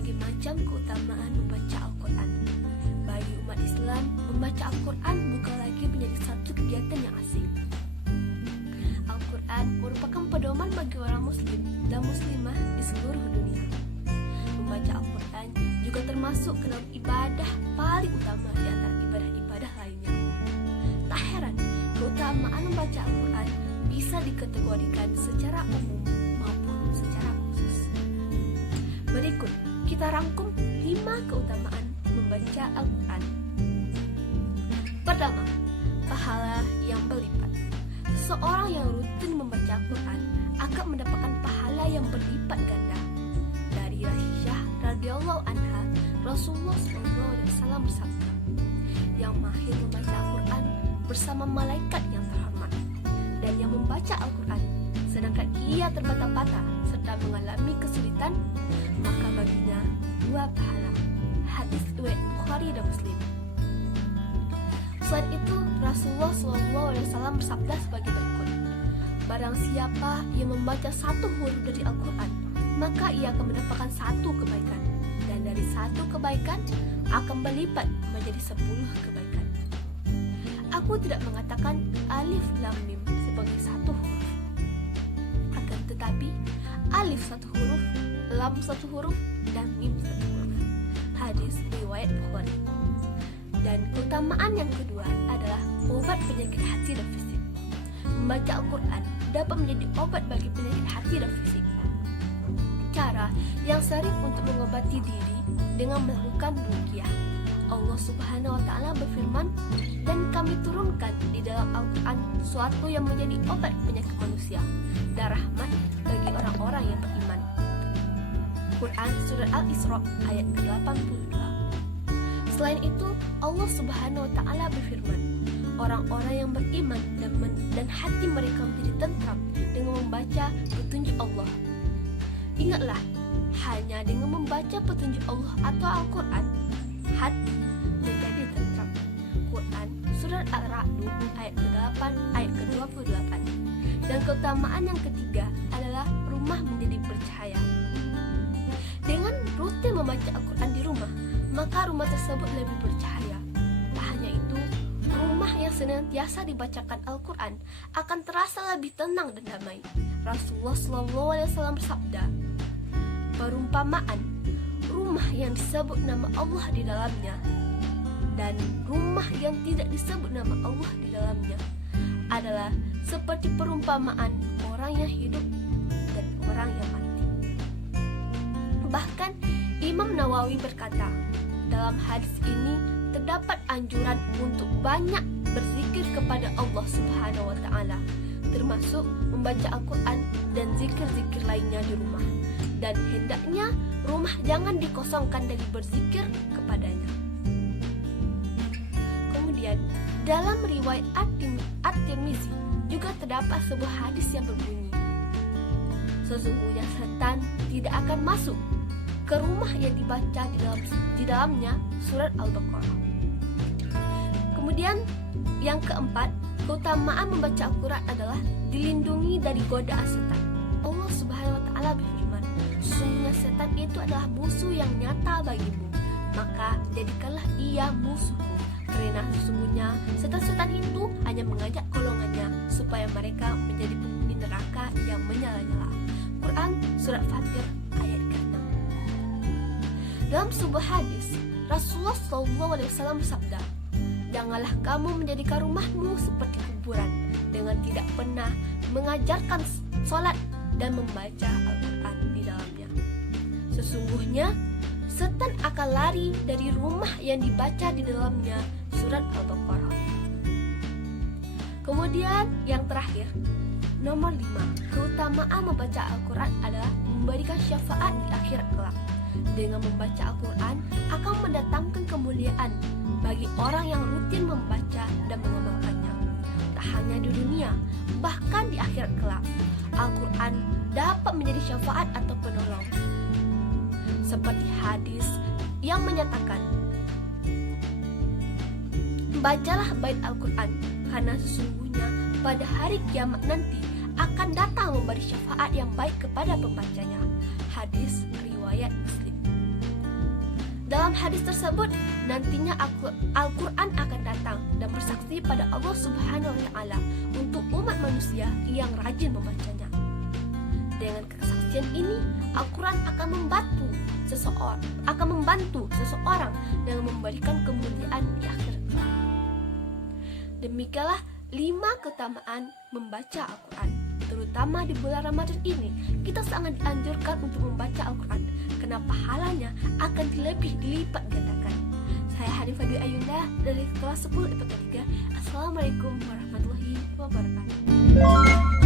berbagai macam keutamaan membaca Al-Quran. Bagi umat Islam, membaca Al-Quran bukan lagi menjadi satu kegiatan yang asing. Al-Quran merupakan pedoman bagi orang muslim dan muslimah di seluruh dunia. Membaca Al-Quran juga termasuk ke dalam ibadah paling utama di antara ibadah-ibadah lainnya. Tak heran, keutamaan membaca Al-Quran bisa dikategorikan secara umum maupun secara khusus. Berikut kita rangkum 5 keutamaan membaca Al-Quran. Pertama, pahala yang berlipat. Seseorang yang rutin membaca Al-Quran akan mendapatkan pahala yang berlipat ganda. Dari Aisyah radhiyallahu anha, Rasulullah SAW bersabda, yang mahir membaca Al-Quran bersama malaikat yang terhormat, dan yang membaca Al-Quran sedangkan ia terbata-bata serta mengalami kesulitan, maka baginya 2 pahala. Hadis riwayat Bukhari dan Muslim. Selain itu, Rasulullah SAW bersabda sebagai berikut, barang siapa yang membaca 1 huruf dari Al-Quran, maka ia akan mendapatkan 1 kebaikan, dan dari 1 kebaikan akan berlipat menjadi 10 kebaikan. Aku tidak mengatakan alif lam mim sebagai 1 huruf, akan tetapi alif 1 huruf, lam 1 huruf, dan mim 1 huruf. Hadis riwayat Bukhari. Dan keutamaan yang kedua adalah obat penyakit hati dan fisik. Membaca Al-Quran dapat menjadi obat bagi penyakit hati dan fisik. Cara yang sering untuk mengobati diri dengan melakukan ruqyah. Allah Subhanahu wa Ta'ala berfirman, dan kami turunkan di dalam Al-Quran suatu yang menjadi obat penyakit manusia dan rahmat bagi orang-orang yang beriman. Quran Surat Al-Isra ayat ke-82. Selain itu, Allah Subhanahu wa Ta'ala berfirman, orang-orang yang beriman dan hati mereka menjadi tentram dengan membaca petunjuk Allah. Ingatlah, hanya dengan membaca petunjuk Allah atau Al-Quran, hati menjadi tentram. Quran Surat Al-Ra'd ayat ke-8 ayat ke-28. Dan keutamaan yang ketiga adalah rumah menjadi bercahaya. Dengan rutin membaca Al-Quran di rumah, maka rumah tersebut lebih bercahaya. Tak hanya itu, rumah yang senantiasa dibacakan Al-Quran akan terasa lebih tenang dan damai. Rasulullah SAW bersabda, perumpamaan rumah yang disebut nama Allah di dalamnya dan rumah yang tidak disebut nama Allah di dalamnya adalah seperti perumpamaan orang yang hidup dan orang yang mati. Bahkan Imam Nawawi berkata, dalam hadis ini terdapat anjuran untuk banyak berzikir kepada Allah Subhanahu wa Ta'ala, termasuk membaca Al-Quran dan zikir-zikir lainnya di rumah. Dan hendaknya rumah jangan dikosongkan dari berzikir kepadanya. Kemudian dalam riwayat At-Tirmizi juga terdapat sebuah hadis yang berbunyi, sesungguhnya setan tidak akan masuk ke rumah yang dibaca di dalamnya surat Al-Baqarah. Kemudian yang keempat, keutamaan membaca Al-Quran adalah dilindungi dari godaan setan. Allah Subhanahu wa Ta'ala berfirman, sesungguhnya setan itu adalah musuh yang nyata bagimu, maka jadikanlah ia musuhmu, karena sesungguhnya setan-setan itu hanya mengajak golongannya supaya mereka menjadi penghuni neraka yang menyala-nyala. Quran Surat Fatir ayat ke-6. Dalam sebuah hadis, Rasulullah SAW bersabda, janganlah kamu menjadikan rumahmu seperti kuburan dengan tidak pernah mengajarkan sholat dan membaca Al-Quran di dalamnya. Sesungguhnya setan akan lari dari rumah yang dibaca di dalamnya surat Al-Baqarah. Kemudian yang terakhir, nomor 5, keutamaan membaca Al-Quran adalah memberikan syafaat di akhirat kelak. Dengan membaca Al-Quran akan mendatangkan kemuliaan bagi orang yang rutin membaca dan mengamalkannya. Tak hanya di dunia, bahkan di akhirat kelak, Al-Quran dapat menjadi syafaat atau penolong. Seperti hadis yang menyatakan, bacalah bait Al-Quran, karena sesungguhnya pada hari kiamat nanti akan datang memberi syafaat yang baik kepada pembacanya. Hadis riwayat Muslim. dalam hadis tersebut, nantinya Al-Quran akan datang dan bersaksi pada Allah Subhanahu wa Ta'ala untuk umat manusia yang rajin membacanya. Dengan kesaksian ini, Al-Quran akan membantu seseorang dalam memberikan kemuliaan di akhirat. Demikianlah 5 keutamaan membaca Al-Quran. Terutama di bulan Ramadan ini, kita sangat dianjurkan untuk membaca Al-Quran karena pahalanya akan lebih dilipat gandakan. Saya Hanifah Dwi Ayunda dari kelas 10 IPK 3. Assalamualaikum warahmatullahi wabarakatuh.